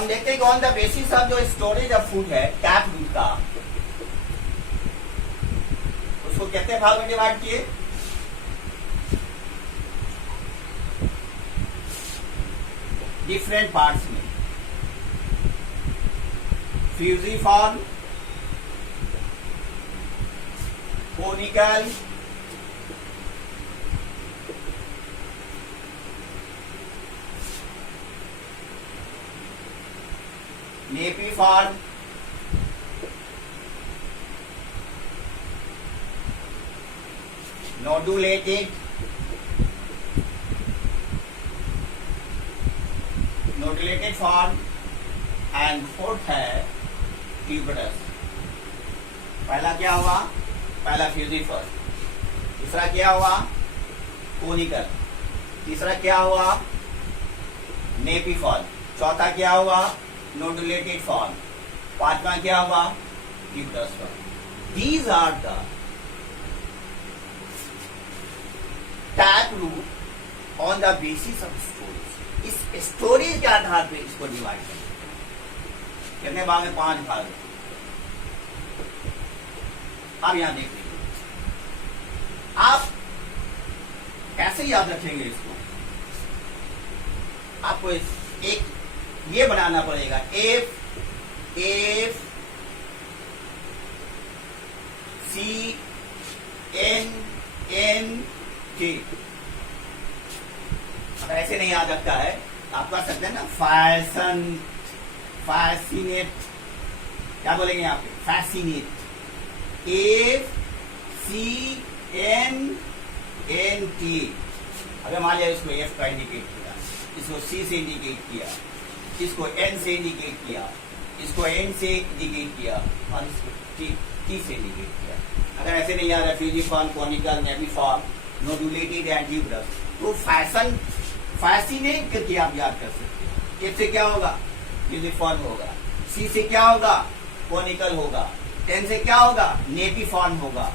हम देखते हैं कि ऑन द बेसिस ऑफ जो स्टोरेज ऑफ फूड है टैप रूट का, उसको कितने भाग में डिवाइड किए? डिफरेंट पार्ट्स में। Fusiform, conical, napiform, nodulated, nodulated form and fourth है ट्यूबरस। पहला क्या हुआ? पहला फ्यूजिफॉर्म, दूसरा क्या हुआ? कोनिकल, तीसरा क्या हुआ? नेपीफॉर्म, चौथा क्या हुआ? नोडुलेटेड फॉर्म, पांचवा क्या हुआ? Tuberous form. These are the tap root on the basis of storage. इस स्टोरेज के आधार पे इसको डिवाइड करें। कितने भाग में? 5 भाग। अब यहां देख लीजिए, आप कैसे याद रखेंगे इसको? आपको एक ये बनाना पड़ेगा, एफ सी एन के। अगर ऐसे नहीं याद रखता है आप कह सकते हैं ना फैशन, फैसिनेट, क्या बोलेंगे यहाँ पे? फैसिनेट। AFCNNT। अगर मान लिया इसको एफ का इंडिकेट किया, इसको सी से इंडिकेट किया, इसको एन से इंडिकेट किया, इसको एन से इंडिकेट किया और इसको टी से इंडिकेट किया। अगर ऐसे नहीं याद है fusiform, conical, napiform, nodulated and tuberous, तो फैसिनेट करके आप याद कर सकते हैं। एफ से क्या होगा? फ्यूजिफॉर्म होगा, सी से क्या होगा? कोनिकल होगा, एन से क्या होगा? नेपीफॉर्म होगा,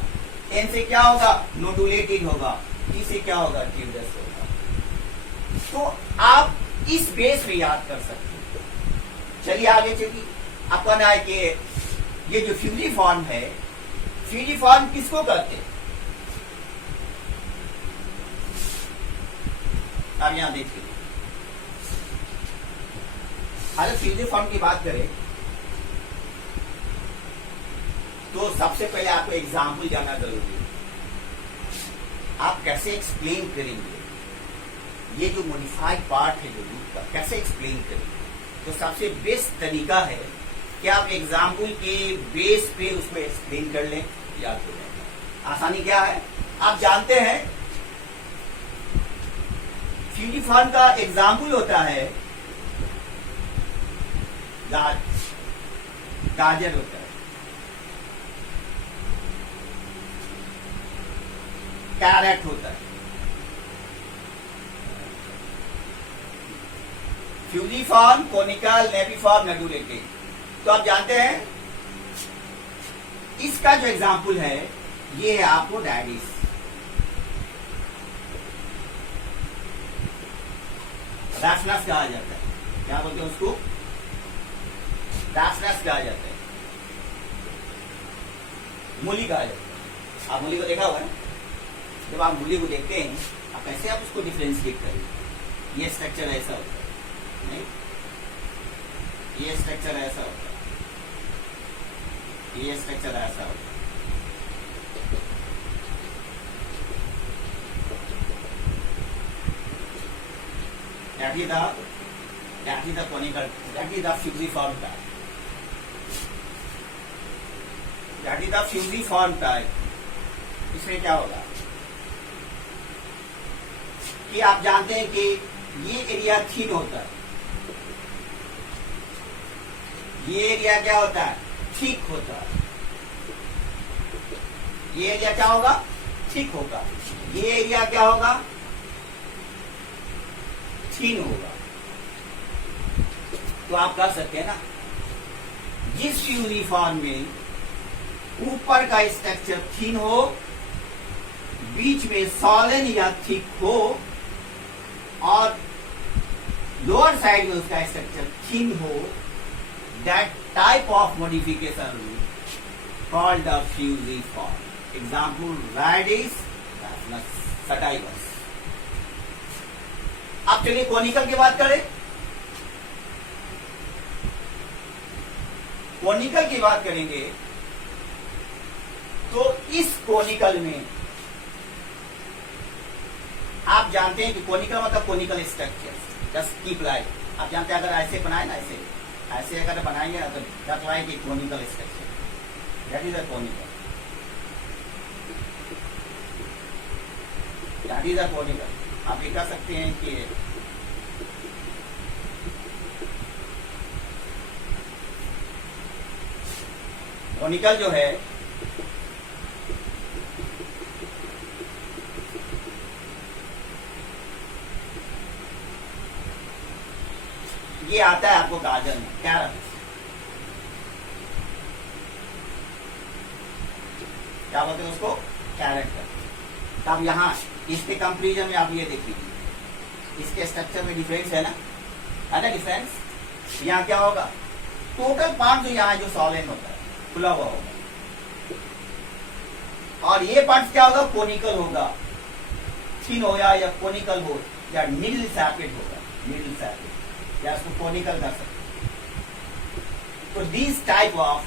एन से क्या होगा? नोडुलेटेड होगा, टी से क्या होगा? ट्यूबरस होगा। तो आप इस बेस में याद कर सकते हैं। चलिए आगे चलिए। आपका ना है कि ये जो फ्यूजिफॉर्म है, फ्यूजिफॉर्म किसको कहते हैं? अब यहां देखिए, अगर फ्यूजिफॉर्म की बात करें तो सबसे पहले आपको एग्जाम्पल जानना जरूरी है। आप कैसे एक्सप्लेन करेंगे ये जो मॉडिफाइड पार्ट है जो रूट का, कैसे एक्सप्लेन करेंगे? तो सबसे बेस्ट तरीका है कि आप एग्जाम्पल के बेस पे उसको एक्सप्लेन कर लें, याद हो जाएगा। आसानी क्या है? आप जानते हैं फ्यूजिफॉर्म का एग्जाम्पल होता है गाजर होता है, कैरेट होता है। Fusiform, conical, napiform, nodulated. तो आप जानते हैं इसका जो एग्जाम्पल है ये है आपको रेडिश। रैफनस कहा जाता है, क्या बोलते हैं उसको? रैफनस कहा जाता है, मूली कहा जाता है। आप मूली को देखा होगा ना? जब आप मूली को देखते हैं आप कैसे आप उसको डिफ्रेंशिएट करेंगे? ये स्ट्रक्चर ऐसा होता है, नहीं? ये स्ट्रक्चर ऐसा होता है, ये स्ट्रक्चर ऐसा होता है। that is the conical, that is the fusiform type. That is the fusiform type. इसमें क्या होगा कि आप जानते हैं कि ये एरिया थिन होता है, ये एरिया क्या होता है? थिक होता है। ये एरिया क्या होगा? थिक होगा। ये एरिया क्या होगा? थिन होगा। तो आप कह सकते हैं ना, जिस फ्यूजिफॉर्म में ऊपर का स्ट्रक्चर थिन हो, बीच में सॉलिड या थिक हो और लोअर साइड में उसका स्ट्रक्चर थिन हो, that type of modification called the fusiform. Example Reddy's sativus. अब चलिए कोनिकल की बात करें. कोनिकल की बात करेंगे तो इस कोनिकल में आप जानते हैं कि कोनिकल मतलब conical structure. Just keep like, आप जानते हैं अगर ऐसे बनाए ना, ऐसे ऐसे अगर बनाएंगे ना तो that like a conical structure. That is a conical. That is a conical. आप ये कह सकते हैं कि कोनिकल जो है ये आता है आपको गाजर में, कैरट. क्या बोलते हैं उसको? कैरेट. तब यहाँ इसके कंपेरिजन में आप ये देखिए, इसके स्ट्रक्चर में डिफरेंस है ना डिफरेंस. यहाँ क्या होगा? टोटल पार्ट जो यहाँ जो सॉलिड होता है, खुला हुआ होगा, और ये पार्ट क्या होगा? कोनिकल होगा. थिन हो या कोनिकल हो या मिडिल सैपेड होगा, मिडिल सैपेड, या उसको कोनिकल कर सकते. तो this type of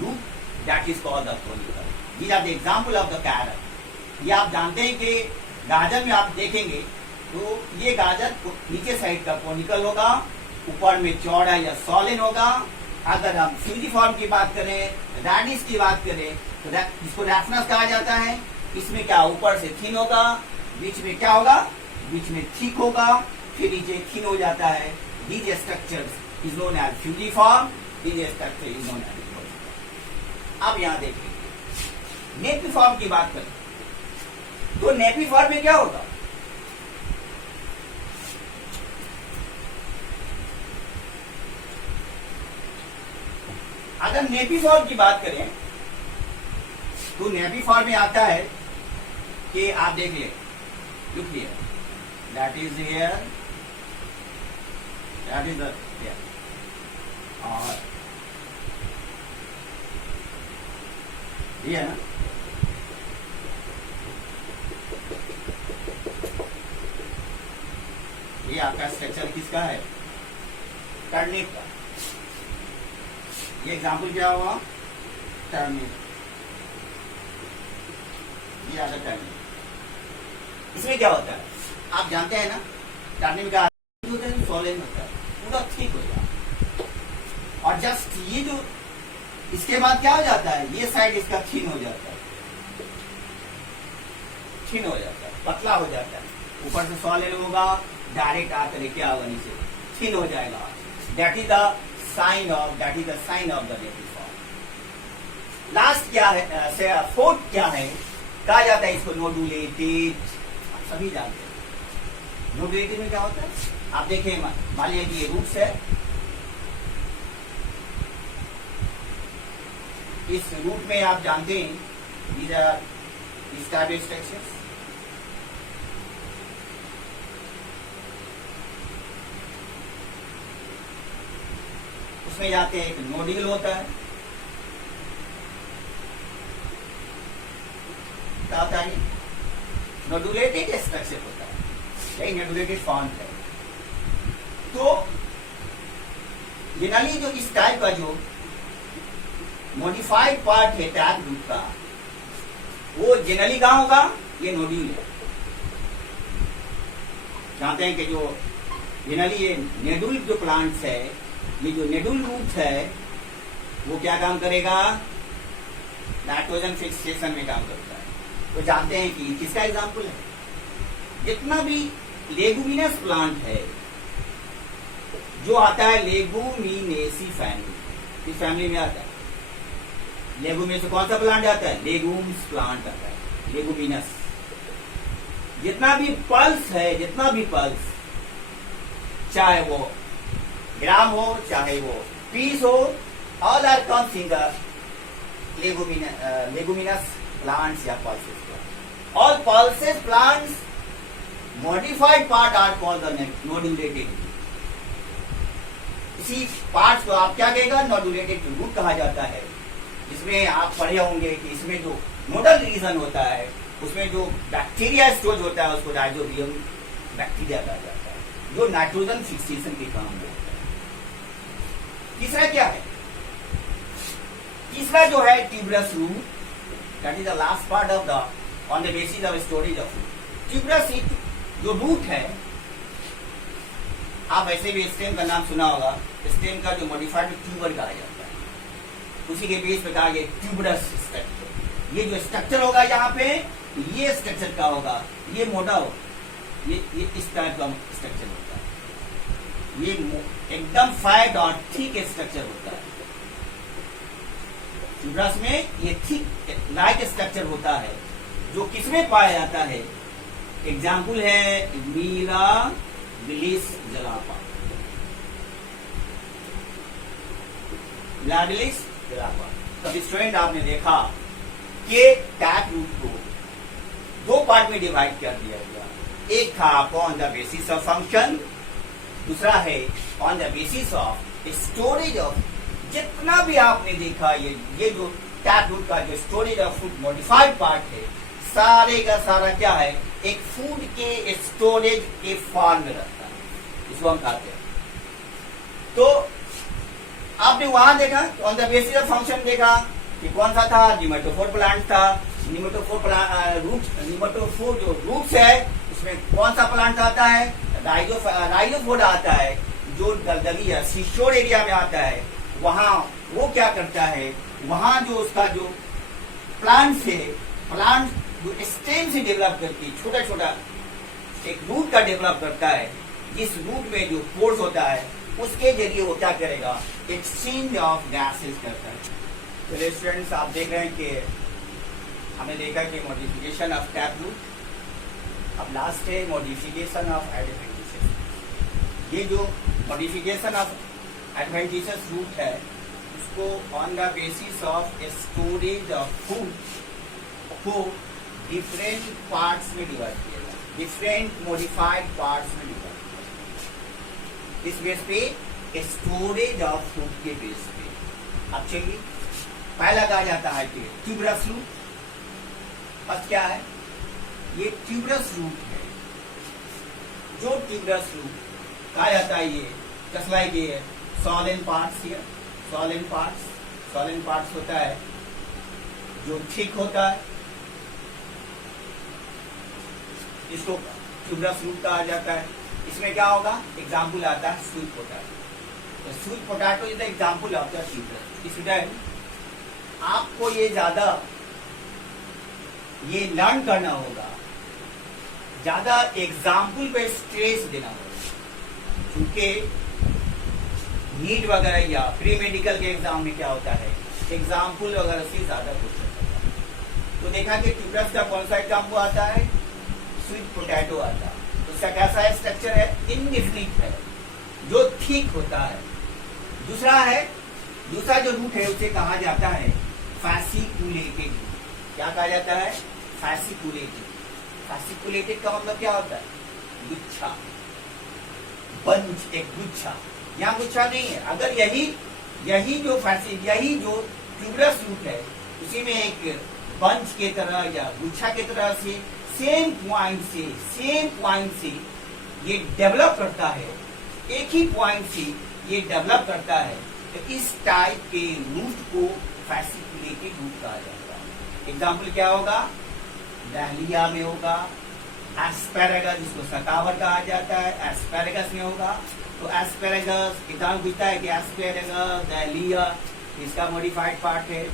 root that is called the conical. These are the example of the carrot. ये आप जानते हैं कि गाजर में आप देखेंगे तो ये गाजर नीचे साइड का कोनिकल होगा, ऊपर में चौड़ा या सॉलिड होगा. अगर हम फ्यूजिफॉर्म की बात करें, रैडिस की बात करें, तो इसको रैफनस कहा जाता है. इसमें क्या ऊपर से थिन होगा, बीच में क्या होगा? बीच में थिक होगा, फिर नीचे थिन हो जाता है. These structures is known as fusiform. These structure is known as conical. अब यहाँ देखिए नेपिफॉर्म की बात करें तो नेपिफॉर्म में क्या होगा? अगर नेपिफॉर्म की बात करें तो नेपिफॉर्म में आता है कि आप देख ले, look here, that is here, that is here, और ये है ना, ये आपका स्ट्रक्चर किसका है? टर्निप का. ये एग्जाम्पल क्या हुआ? टर्निप. ये आता टर्निप. इसमें क्या होता है आप जानते हैं ना, टर्निप का सॉलिड होता है, पूरा ठीक हो जाता है. और जस्ट ये जो इसके बाद क्या हो जाता है? ये साइड इसका थिन हो जाता है, थिन हो जाता है, पतला हो जाता है. ऊपर से सॉलिड होगा, डायरेक्ट आकर क्या होगा? नीचे थिन हो जाएगा. That is the sign of the napiform. Last क्या है? फोर्थ क्या है? कहा जाता है इसको नोडुलेटेड. आप सभी जानते हैं नोडुलेटेड में क्या होता है. आप देखें, मान लीजिए कि ये रूट्स है, इस रूट में आप जानते हैं these are established structures. उसमें जाते हैं, एक नोड्यूल होता है, क्या होता है? नोडुलेटेड स्ट्रक्चर होता है, यही नोडुलेटेड फॉर्म है. तो जनरली जो इस टाइप का जो मॉडिफाइड पार्ट है टैग रूट का, वो जनरली कहाँ होगा? ये नोड्यूल है. जानते हैं कि जो जनरली ये नेडुल जो प्लांट्स है, ये जो नेडुल रूट है, वो क्या काम करेगा? नाइट्रोजन फिक्सेशन में काम करता है. तो जानते हैं कि किसका एग्जाम्पल है? जितना भी लेगुमिनस प्लांट है, जो आता है लेगुमिनेसी फैमिली, इस फैमिली में आता है. लेगुमिनस से कौन सा प्लांट आता है? लेगुम्स प्लांट आता है, लेगुमिनस. जितना भी पल्स है, जितना भी पल्स, चाहे वो ग्राम हो, चाहे वो पीस हो, all are comes in the leguminous plants या pulses plants. All pulses plants modified part are called the nodulated. इसी पार्ट को आप क्या कहेगा, नोडुलेटेड रूट कहा जाता है, जिसमें आप पढ़े होंगे कि इसमें जो नोडल रीजन होता है उसमें जो बैक्टीरिया स्टोर होता है उसको राइजोबियम बैक्टीरिया कहा जाता है, जो नाइट्रोजन फिक्सेशन के काम में होता है। तीसरा क्या है, तीसरा जो है tuberous root, that is the last part of the on the basis of storage of food. Tuberous जो रूट है, आप वैसे भी स्टेम का नाम सुना होगा, स्टेम का जो मॉडिफाइड ट्यूबर कहा जाता है, उसी के बेस पे कहा गया ट्यूबरस स्ट्रक्चर। ये जो स्ट्रक्चर होगा यहाँ पे, ये स्ट्रक्चर का होगा, ये मोटा हो, ये इस टाइप का स्ट्रक्चर होता है, ये एकदम फाइट और थिक स्ट्रक्चर होता है। ट्यूबरस में ये थिक लाइट स्ट्रक्चर होता है, जो किसमें पाया जाता है, एग्जाम्पल है मिराबिलिस जलापा। मिराबिलिस जलापा। तब स्टूडेंट आपने देखा कि टैप रूट को दो पार्ट में डिवाइड कर दिया गया, एक था on the basis of function, दूसरा है on the basis of storage of. जितना भी आपने देखा ये जो टैप रूट का जो storage of food modified part है, सारे का सारा क्या है, एक फूड के स्टोरेज के फॉर्म में रहता है, इसको हम कहते हैं। तो आपने वहां देखा on the basis of function देखा कि कौन सा था, निमेटोफोर प्लांट था। निमेटोफोर जो रूट्स है उसमें कौन सा प्लांट आता है, राइजोफोर आता है, जो दलदली या सीशोर एरिया में आता है। वहां वो क्या करता है, वहां जो उसका जो प्लांट से प्लांट जो स्टेम से डेवलप करके छोटा छोटा एक रूट का डेवलप करता है, जिस रूट में जो पोर्स होता है उसके जरिए वो क्या करेगा, एक्सचेंज ऑफ गैसेस करता है। तो स्टूडेंट्स आप देख रहे हैं कि हमने देखा कि मॉडिफिकेशन ऑफ टैप रूट। अब लास्ट है मॉडिफिकेशन ऑफ एडवेंटिशियस। ये जो मॉडिफिकेशन ऑफ एडवेंटिशियस रूट है उसको on the basis of storage of food को डिफरेंट पार्ट्स में डिवाइड किया जाए, डिफरेंट मॉडिफाइड पार्ट्स में डिवाइड किया। इस बेस पे स्टोरेज ऑफ फूड के बेस पे अब चलिए पहला कहा जाता है कि ट्यूबरस रूट। अब क्या है, ये ट्यूबरस रूट है। जो ट्यूबरस रूट कहा जाता है, ये जस्ट लाइक ये solid parts here, solid parts होता है जो थिक होता है, इसको ट्यूबरस रूट कहा जाता है। इसमें क्या होगा, एग्जाम्पल आता है स्वीट पोटैटो। तो sweet potato is the example of the tuberous. Student आपको ये ज्यादा ये लर्न करना होगा, ज्यादा एग्जाम्पल पे स्ट्रेस देना होगा, क्योंकि नीट वगैरह या प्री मेडिकल के एग्जाम में क्या होता है, एग्जाम्पल वगैरह से ज्यादा क्वेश्चन होता है। तो देखा कि ट्यूबरस का कौन सा एग्जाम्पल आता है, स्वीट पोटैटो आता है। उसका कैसा स्ट्रक्चर है, इनडिफिनिट है, जो ठीक होता है। दूसरा जो रूट है उसे कहा जाता है फैसिकुलेटेड। क्या कहा जाता है, फैसिकुलेटेड। फैसिकुलेटेड का मतलब क्या होता है, गुच्छा, बंच, एक गुच्छा। यहाँ गुच्छा नहीं है। अगर यही जो ट्यूबरस रूट है उसी में एक बंच के तरह या गुच्छा के तरह से सेम पॉइंट से ये डेवलप करता है, एक ही पॉइंट से ये डेवलप करता है, तो इस टाइप के रूट को फैसिकुलेटेड रूट कहा जाता है। एग्जाम्पल क्या होगा, डहलिया में होगा, एस्पेरेगस जिसको सकावर कहा जाता है, एस्पेरेगस में होगा। तो एस्पेरेगस एग्जाम्पल पूछता है कि एस्पेरेगस, डहलिया इसका मॉडिफाइड पार्ट है,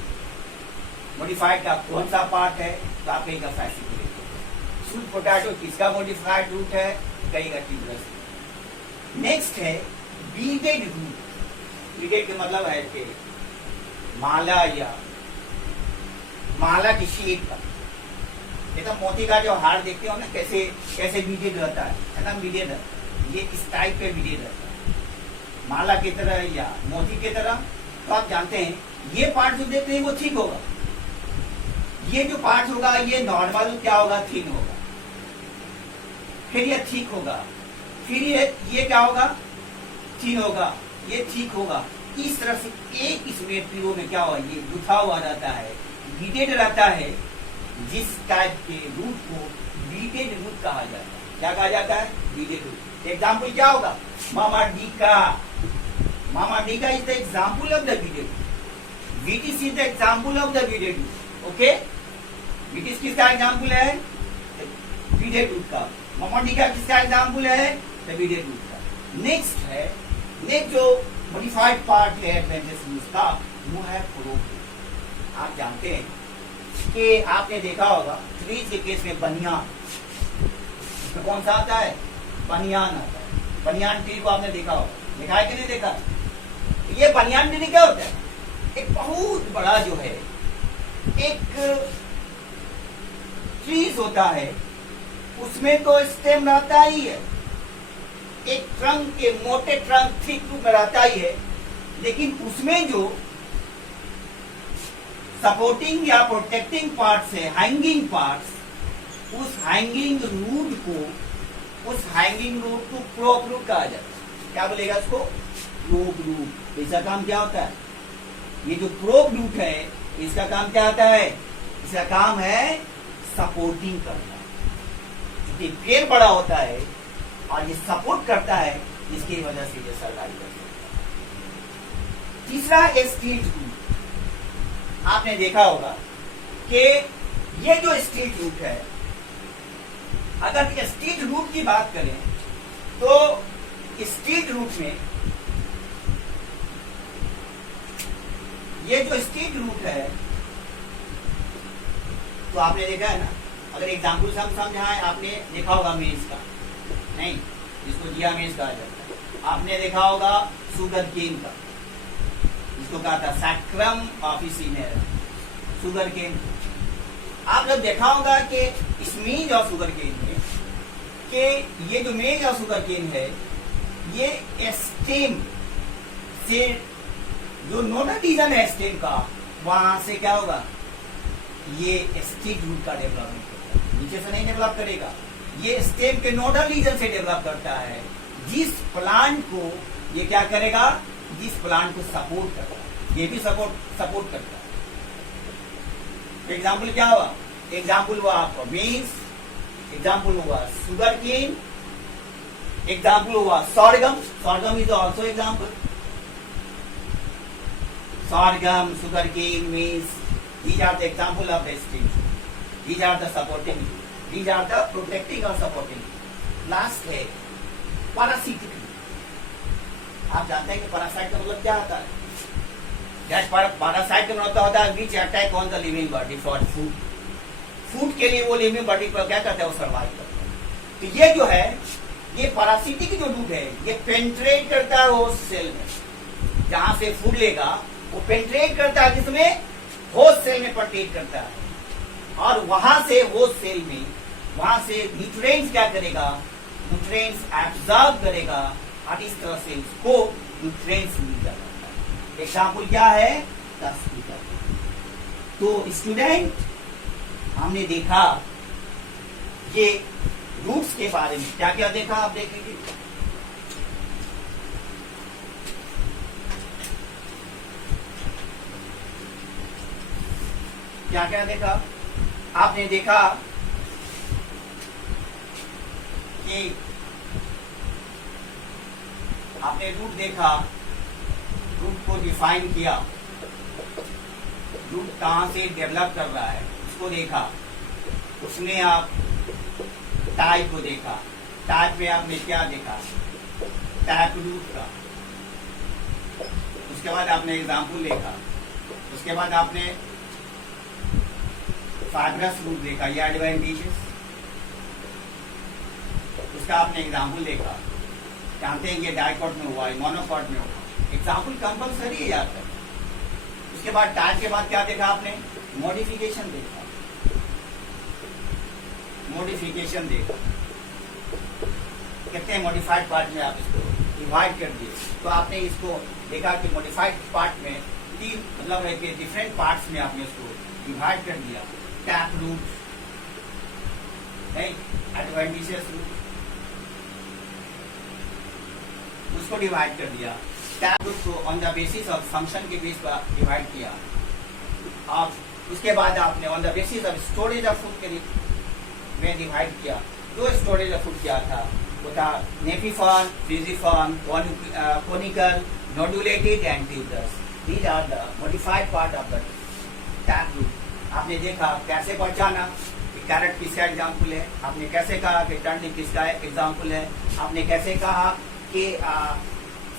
मॉडिफाइड का कौन सा पार्ट है, तो आप कहेगा फैसिकुलेटेड। स्वीट पोटैटो किसका मॉडिफाइड रूट है, कहेगा ट्यूबरस। नेक्स्ट है बीडेड रूट। बीडेड का मतलब है कि माला या माला की शेप का, ये तो मोती का जो हार देखते हो ना, कैसे बीडेड रहता है ना, बीडेड ये इस टाइप पे बीडेड रहता है, माला की तरह या मोती की तरह। तो आप जानते हैं ये पार्ट जो देखते हैं वो थिक होगा, ये जो पार्ट होगा ये नॉर्मल क्या होगा, थिन होगा। फिर ये ठीक होगा, फिर ये क्या होगा, ठीक होगा, ये ठीक होगा। इस तरह से एक इसमें पीओ में क्या हुआ, ये गुथा हुआ रहता है, बीटेड रहता है, जिस टाइप के रूट को बीटेड रूट कहा जाता है। क्या कहा जाता है, बीटेड रूट। एग्जाम्पल क्या होगा, मामा डी का, मामा डी का is the example of the beeted root. Beetis is the example of the beeted root. Okay, beetis किसका एग्जाम्पल है, बीटेड रूट का। मामा डी का किसका एग्जाम्पल है, द बीटेड रूट का। नेक्स्ट है, नेक्स्ट जो मॉडिफाइड पार्ट है एडवेंचरस का, वो है प्रोब। आप जानते हैं कि आपने देखा होगा ट्रीज के केस में बनियान, इसमें कौन सा आता है, बनियान आता है। बनियान ट्री को आपने देखा होगा, देखा है कि नहीं देखा। ये बनियान ट्री क्या होता है, एक बहुत बड़ा जो है एक ट्रीज होता है, उसमें तो स्टेम रहता ही है, एक ट्रंक के मोटे ट्रंक थिक में रहता ही है, लेकिन उसमें जो सपोर्टिंग या प्रोटेक्टिंग पार्ट्स है, हैंगिंग पार्ट्स, उस हैंगिंग रूट को प्रोप रूट कहा जाता है। क्या बोलेगा उसको, प्रोप रूट। इसका काम क्या होता है, ये जो प्रोप रूट है इसका काम क्या होता है, इसका काम है सपोर्टिंग करना। क्योंकि पेड़ बड़ा होता है और ये सपोर्ट करता है, इसकी वजह से ये सर्वाइव कर सकता है। तीसरा स्टील रूट। आपने देखा होगा कि ये जो स्टील रूट है, अगर स्टील रूट की बात करें तो स्टील रूट में ये जो स्टील रूट है, तो आपने देखा है ना, अगर एग्जाम्पल से हम समझाएं, आपने देखा होगा मेज का, नहीं जिसको जिया मेज कहा जाता है। आपने देखा होगा सुगर केन का, जिसको कहा था सैक्रम ऑफिसिनेरा, सुगर केन। आप लोग देखा होगा कि इस मेज और सुगर केन में कि ये जो मेज और सुगर केन है, ये स्टेम से जो नोडल रीजन है स्टेम का, वहां से क्या होगा, ये स्टिक रूट का डेवलपमेंट करता है, नीचे से नहीं डेवलप करेगा, ये स्टेम के नोडल रीजन से डेवलप करता है, जिस प्लांट को ये क्या करेगा, जिस प्लांट को सपोर्ट करता है, ये भी सपोर्ट करता है। एग्जाम्पल क्या हुआ, एग्जाम्पल हुआ आपका मेज, एग्जाम्पल हुआ सुगर केन, एग्जाम्पल हुआ sorghum, sorghum is also example. sorghum, sugarcane, maize, these are the example of the stems. These are the supporting, these are the protecting or supporting. Last है parasitic. आप जानते हैं कि parasite का मतलब क्या होता है? That parasite का मतलब होता है which attack on the living body for food. Food के लिए वो लिविंग बॉडी पर क्या करता है, वो सर्वाइव करता है। तो ये जो है, ये parasitic जो रूट है, ये पेंट्रेट करता है वो सेल में, जहां से फूड लेगा वो पेंट्रेट करता है, जिसमें होस्ट सेल में पेंट्रेट करता है, और वहां से होस्ट सेल में, वहां से न्यूट्रिएंट्स क्या करेगा, न्यूट्रिएंट्स एब्जॉर्ब करेगा, और इस तरह से उसको न्यूट्रिएंट्स मिल जाता है। एग्जाम्पल क्या है, तो स्टूडेंट हमने देखा ये रूट्स के बारे में, क्या क्या देखा आप देखेंगे। क्या क्या देखा आपने, देखा कि आपने रूट देखा, रूट को डिफाइन किया, रूट कहां से डेवलप कर रहा है उसको देखा, उसमें आप टाइप को देखा, टाइप में आपने क्या देखा, टाइप रूट का, उसके बाद आपने एग्जाम्पल देखा, उसके बाद आपने फाइब्रस रूट देखा, ये एडवांटेजेस, उसका आपने एग्जाम्पल देखा, जानते हैं ये डाइकॉट में हुआ है, मोनोकॉट में हुआ, एग्जाम्पल कंपल्सरी है याद करना। उसके बाद टाइप के बाद क्या देखा आपने, मॉडिफिकेशन देखा, मॉडिफिकेशन देखा, कितने मॉडिफाइड पार्ट में आप इसको डिवाइड कर दिए, तो आपने इसको देखा कि मॉडिफाइड पार्ट में तीन मतलब है कि डिफरेंट पार्ट्स में आपने इसको डिवाइड कर दिया, टैप रूट, एडवेंटिशियस रूट, उसको डिवाइड कर दिया, टैब ग्रुप को on the basis of function के बेस पर डिवाइड किया। आप उसके बाद आपने on the basis of storage of food के में डिवाइड किया। जो स्टोरेज ऑफ फूड किया था वो था napiform, fusiform, conical, nodulated and tuberous. These are the modified part of the tap ग्रुप। आपने देखा कैसे पहचाना कि कैरेट किसका एग्जाम्पल है, आपने कैसे कहा कि टर्निप किसका एग्जाम्पल है, आपने कैसे कहा कि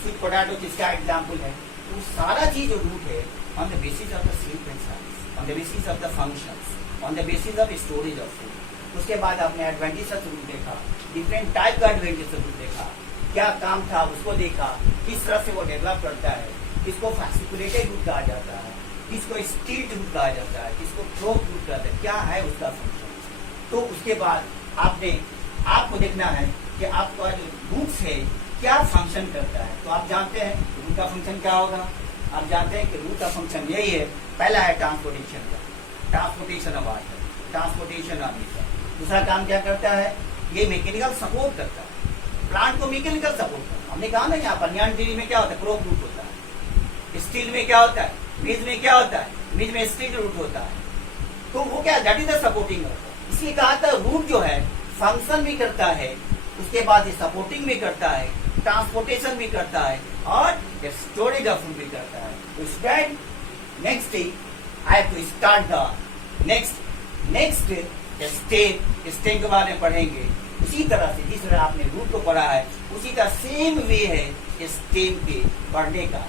स्वीट पोटैटो किसका एग्जाम्पल है। तो सारा चीज जो रूट है on the basis of the sequence, on the basis of the functions, on the basis of storage of food. उसके बाद आपने एडवेंटिशियस रूट देखा, डिफरेंट टाइप का एडवेंटिशियस रूट देखा, क्या काम था उसको देखा, किस तरह से वो डेवलप करता है, किसको फैसिकुलेटेड रूट कहा जाता है, किसको स्टील्ड रूट कहा जाता है, किसको प्रोप रूट कहते हैं, क्या है उसका फंक्शन। तो उसके बाद आपको देखना है कि आपका जो रूट्स है क्या फंक्शन करता है। तो आप जानते हैं रूट का फंक्शन क्या होगा, आप जानते हैं कि रूट का फंक्शन यही है। पहला है ट्रांसपोर्टेशन का, transportation of water, transportation of नीचर। दूसरा काम क्या करता है, ये मैकेनिकल सपोर्ट करता है, प्लांट को मैकेनिकल सपोर्ट करता है। हमने कहा ना यहाँ पर न्यान ट्री में क्या होता है, क्रॉप रूट होता है, स्टील में क्या होता है, बीज में क्या होता है, बीज में स्टील रूट होता है। तो वो क्या, दैट इज द सपोर्टिंग होता है। इसलिए कहा था रूट जो है फंक्शन भी करता है, उसके बाद ये सपोर्टिंग भी करता है, ट्रांसपोर्टेशन भी करता है और स्टोरेज ऑफ फूड भी करता है। तो student next I have to start the next stem के बारे में पढ़ेंगे। उसी तरह से जिस तरह आपने रूट को पढ़ा है उसी का सेम वे है स्टेम के पढ़ने का।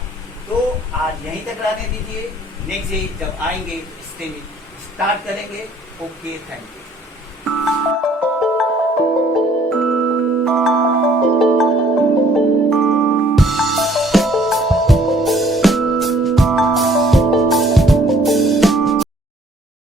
तो आज यहीं तक रहने दीजिए, नेक्स्ट डे जब आएंगे स्टेम स्टार्ट करेंगे। Okay, thank you.